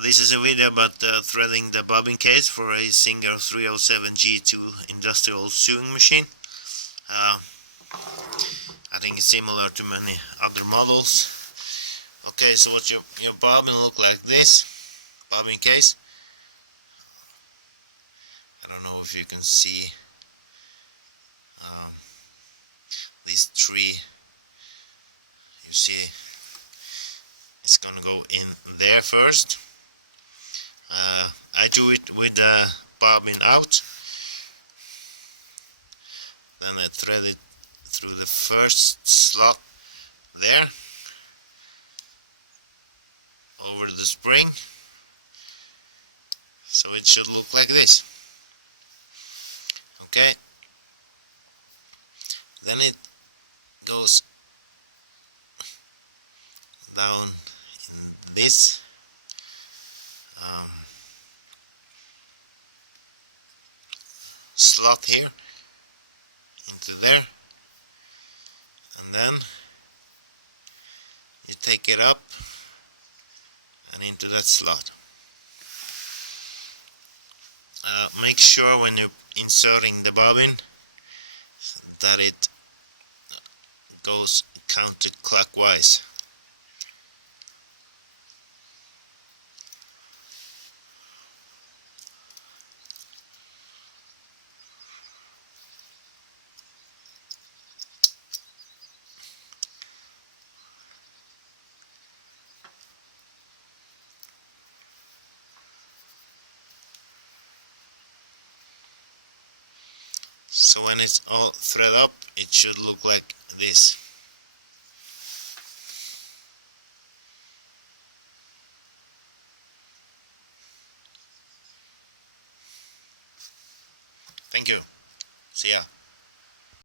This is a video about threading the bobbin case for a Singer 307G2 industrial sewing machine. I think it's similar to many other models. Okay, so what your bobbin look like this, bobbin case. I don't know if you can see these three. You see, it's gonna go in there first. I do it with the bobbin out, then I thread it through the first slot there, over the spring, so it should look like this. Okay, then it goes down in this slot here into there, and then you take it up and into that slot. Make sure when you're inserting the bobbin that it goes counterclockwise. So when it's all thread up, it should look like this. Thank you. See ya.